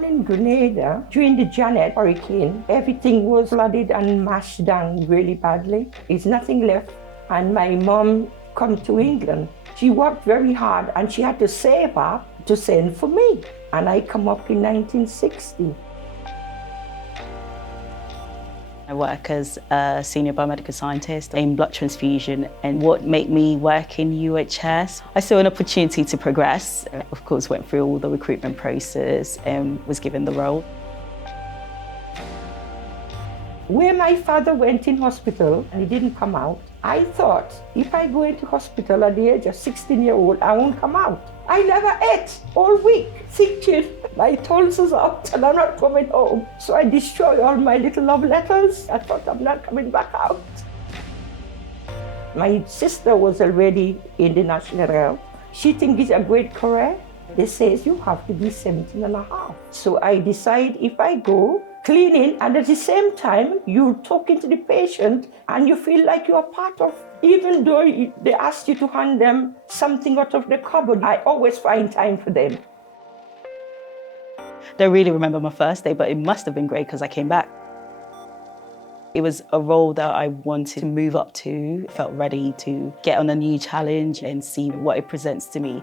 In Grenada, during the Janet hurricane, everything was flooded and mashed down really badly. There's nothing left. And my mom come to England. She worked very hard and she had to save up to send for me. And I come up in 1960. I work as a senior biomedical scientist in blood transfusion, and what made me work in UHS, I saw an opportunity to progress. Of course, went through all the recruitment process and was given the role. When my father went in hospital and he didn't come out, I thought if I go into hospital at the age of 16-year-old, I won't come out. I never ate all week, thinking my tonsils out and I'm not coming home. So I destroyed all my little love letters. I thought I'm not coming back out. My sister was already in the National Health. She thinks it's a great career. They says you have to be 17 and a half. So I decide if I go cleaning and at the same time you're talking to the patient and you feel like you're part of, even though they ask you to hand them something out of the cupboard, I always find time for them. Don't really remember my first day, but it must have been great because I came back. It was a role that I wanted to move up to, felt ready to get on a new challenge and see what it presents to me.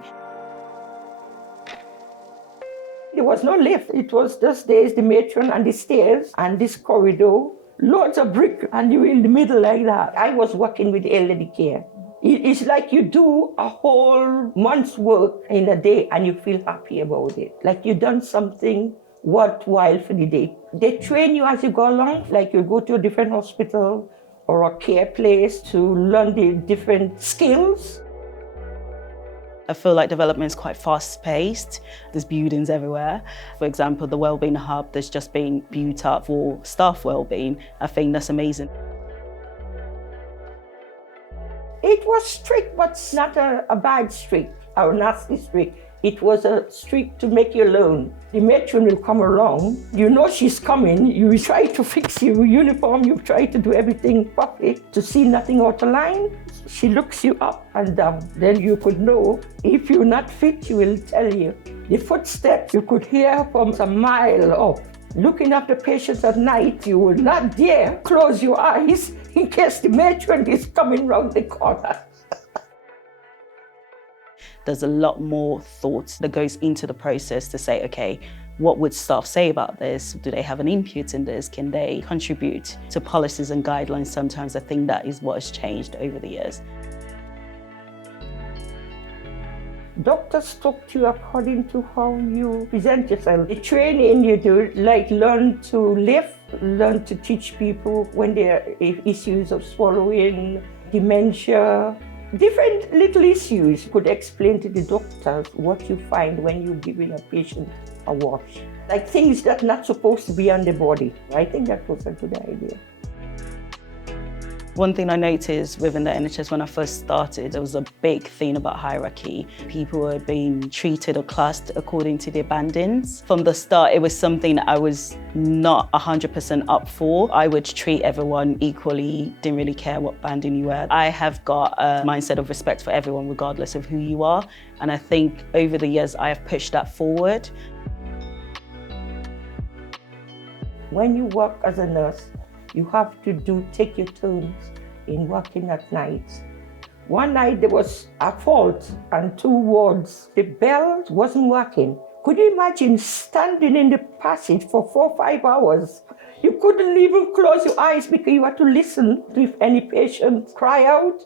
There was no lift. It was just there's the matron and the stairs and this corridor, loads of brick, and you in the middle like that. I was working with elderly care. It's like you do a whole month's work in a day and you feel happy about it. Like you've done something worthwhile for the day. They train you as you go along, like you go to a different hospital or a care place to learn the different skills. I feel like development is quite fast-paced. There's buildings everywhere. For example, the Wellbeing Hub that's just been built up for staff wellbeing. I think that's amazing. It was strict, but not a bad strict or nasty strict. It was a strict to make you learn. The matron will come along. You know she's coming. You try to fix your uniform. You try to do everything properly to see nothing out of line. She looks you up and down. Then you could know if you're not fit, she will tell you. The footsteps you could hear from a mile up. Looking after patients at night, you will not dare close your eyes in case the matron is coming round the corner. There's a lot more thought that goes into the process to say, okay, what would staff say about this? Do they have an input in this? Can they contribute to policies and guidelines? Sometimes I think that is what has changed over the years. Doctors talk to you according to how you present yourself. The training you do, like learn to lift, learn to teach people when there are issues of swallowing, dementia, different little issues. You could explain to the doctors what you find when you're giving a patient a wash. Like things that are not supposed to be on the body. I think that was a good idea. One thing I noticed within the NHS when I first started, there was a big thing about hierarchy. People were being treated or classed according to their bandings. From the start, it was something that I was not 100% up for. I would treat everyone equally, didn't really care what banding you were. I have got a mindset of respect for everyone regardless of who you are. And I think over the years, I have pushed that forward. When you work as a nurse, you have to take your turns in working at night. One night there was a fault on 2 wards. The bell wasn't working. Could you imagine standing in the passage for 4 or 5 hours? You couldn't even close your eyes because you had to listen to if any patient cry out.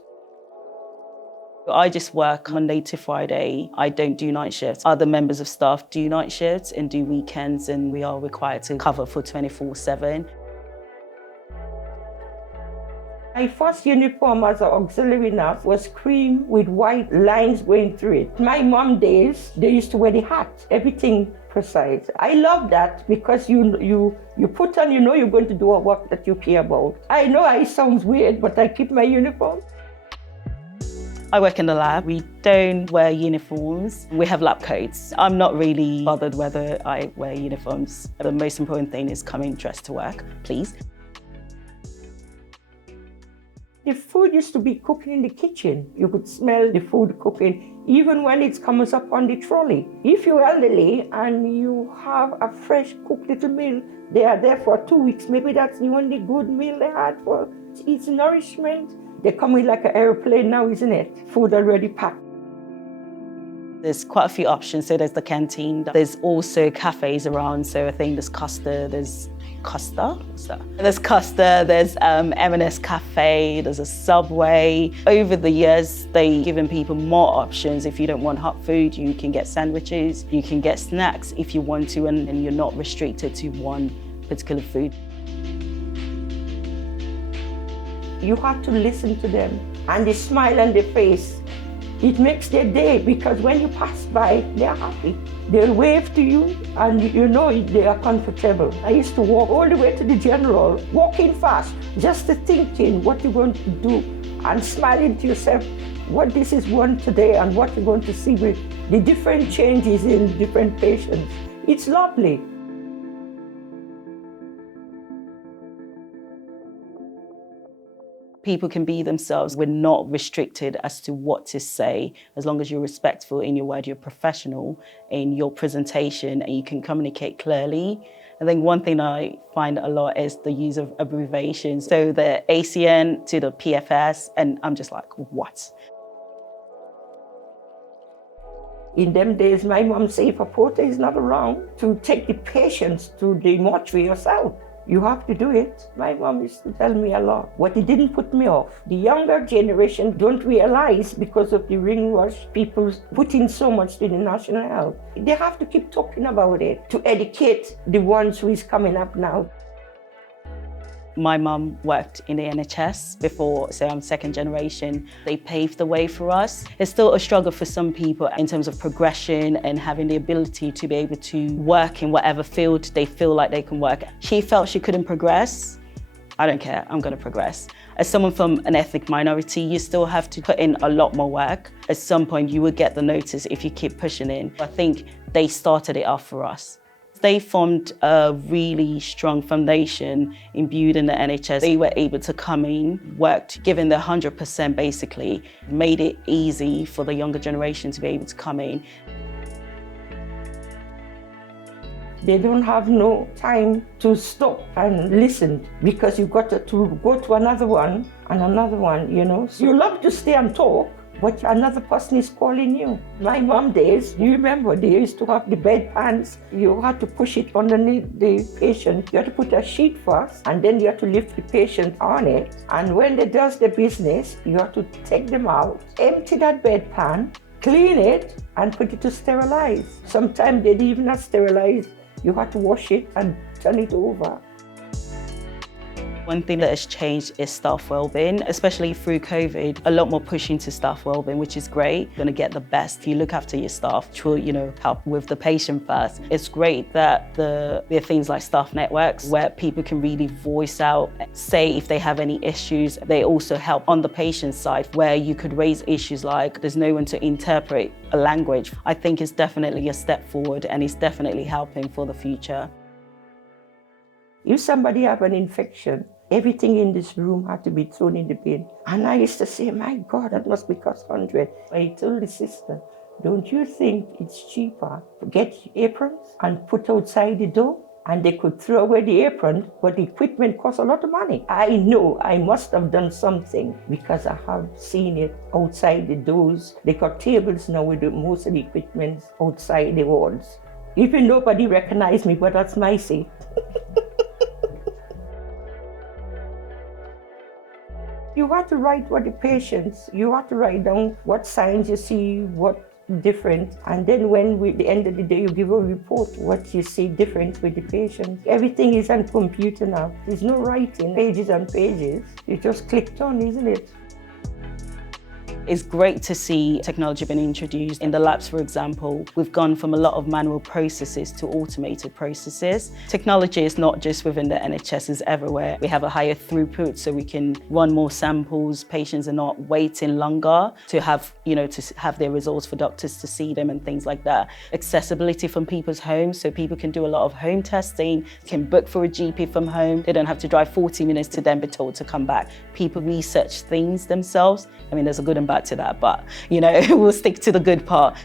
I just work Monday to Friday. I don't do night shifts. Other members of staff do night shifts and do weekends, and we are required to cover for 24/7. My first uniform as an auxiliary nurse was cream with white lines going through it. My mom days, they used to wear the hat, everything precise. I love that because you put on, you know you're going to do a work that you care about. I know it sounds weird, but I keep my uniform. I work in the lab. We don't wear uniforms. We have lab coats. I'm not really bothered whether I wear uniforms. The most important thing is coming dressed to work, please. The food used to be cooking in the kitchen. You could smell the food cooking, even when it comes up on the trolley. If you're elderly and you have a fresh cooked little meal, they are there for 2 weeks. Maybe that's the only good meal they had for its nourishment. They come in like an airplane now, isn't it? Food already packed. There's quite a few options. So there's the canteen. There's also cafes around. So I think there's Costa, there's Costa? What's that? There's Costa, there's M&S Cafe, there's a Subway. Over the years, they've given people more options. If you don't want hot food, you can get sandwiches, you can get snacks if you want to, and you're not restricted to one particular food. You have to listen to them, and the smile on their face, it makes their day, because when you pass by, they're happy. They'll wave to you, and you know they are comfortable. I used to walk all the way to the general, walking fast, just thinking what you're going to do, and smiling to yourself, what this is one today, and what you're going to see with the different changes in different patients. It's lovely. People can be themselves. We're not restricted as to what to say, as long as you're respectful in your word, you're professional in your presentation, and you can communicate clearly. I think one thing I find a lot is the use of abbreviations. So the ACN to the PFS, and I'm just like, what? In them days, my mom said, if a porter is not around, to take the patients to the mortuary yourself. You have to do it. My mom used to tell me a lot. What it didn't put me off. The younger generation don't realize, because of the ring rush, people put in so much to the national health. They have to keep talking about it to educate the ones who is coming up now. My mum worked in the NHS before, so I'm second generation. They paved the way for us. It's still a struggle for some people in terms of progression and having the ability to be able to work in whatever field they feel like they can work. She felt she couldn't progress. I don't care, I'm gonna progress. As someone from an ethnic minority, you still have to put in a lot more work. At some point, you will get the notice if you keep pushing in. I think they started it off for us. They formed a really strong foundation imbued in the NHS. They were able to come in, worked, given their 100% basically, made it easy for the younger generation to be able to come in. They don't have no time to stop and listen, because you've got to go to another one and another one, you know. So you love to stay and talk, but another person is calling you. My mom days, you remember, they used to have the bedpans. You had to push it underneath the patient. You had to put a sheet first, and then you had to lift the patient on it. And when they does the business, you have to take them out, empty that bedpan, clean it, and put it to sterilize. Sometimes they didn't even have sterilized. You had to wash it and turn it over. One thing that has changed is staff wellbeing, especially through COVID. A lot more push into staff wellbeing, which is great. You're gonna get the best if you look after your staff, which will, help with the patient first. It's great that there are things like staff networks where people can really voice out, say if they have any issues. They also help on the patient side, where you could raise issues like there's no one to interpret a language. I think it's definitely a step forward, and it's definitely helping for the future. If somebody have an infection, everything in this room had to be thrown in the bin. And I used to say, my God, that must be cost 100. I told the sister, don't you think it's cheaper to get aprons and put outside the door? And they could throw away the apron, but the equipment costs a lot of money. I know I must have done something, because I have seen it outside the doors. They got tables now with most of the equipment outside the walls. Even nobody recognized me, but that's my seat. You have to write what the patients, you have to write down what signs you see, what different, and then when at the end of the day you give a report what you see different with the patient. Everything is on computer now. There's no writing, pages and pages. You just clicked on, isn't it? It's great to see technology being introduced. In the labs, for example, we've gone from a lot of manual processes to automated processes. Technology is not just within the NHS, it's everywhere. We have a higher throughput so we can run more samples. Patients are not waiting longer to have, to have their results for doctors to see them and things like that. Accessibility from people's homes, so people can do a lot of home testing, can book for a GP from home. They don't have to drive 40 minutes to then be told to come back. People research things themselves. I mean, there's a good and bad to that, but we'll stick to the good part.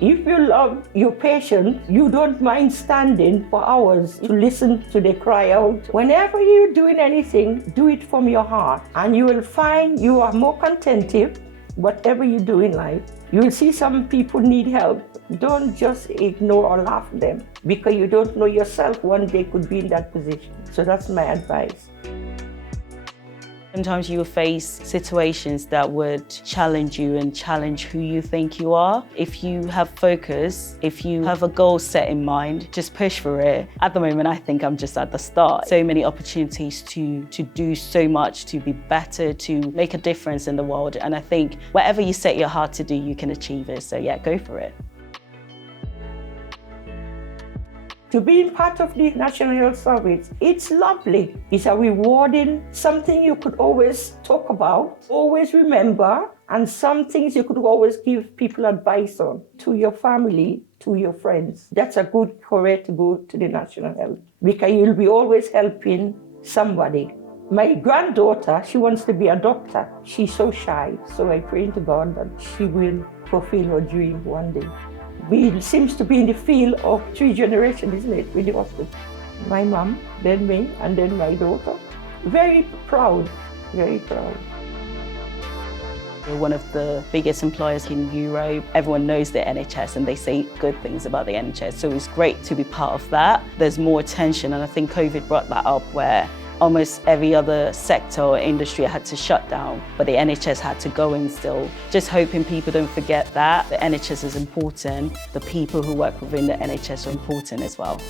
If you love your patient, you don't mind standing for hours to listen to their cry out. Whenever you're doing anything, do it from your heart, and you will find you are more contented, whatever you do in life. You will see some people need help. Don't just ignore or laugh at them, because you don't know yourself one day could be in that position. So that's my advice. Sometimes you will face situations that would challenge you and challenge who you think you are. If you have focus, if you have a goal set in mind, just push for it. At the moment, I think I'm just at the start. So many opportunities to do so much, to be better, to make a difference in the world. And I think whatever you set your heart to do, you can achieve it. So yeah, go for it. To be part of the National Health Service, it's lovely. It's a rewarding, something you could always talk about, always remember, and some things you could always give people advice on, to your family, to your friends. That's a good career to go to the National Health, because you'll be always helping somebody. My granddaughter, she wants to be a doctor. She's so shy, so I pray to God that she will fulfill her dream one day. We seems to be in the field of 3 generations, isn't it, with the hospital? My mom, then me, and then my daughter. Very proud, very proud. We're one of the biggest employers in Europe. Everyone knows the NHS and they say good things about the NHS, so it's great to be part of that. There's more attention, and I think COVID brought that up, where almost every other sector or industry had to shut down, but the NHS had to go in still. Just hoping people don't forget that the NHS is important. The people who work within the NHS are important as well.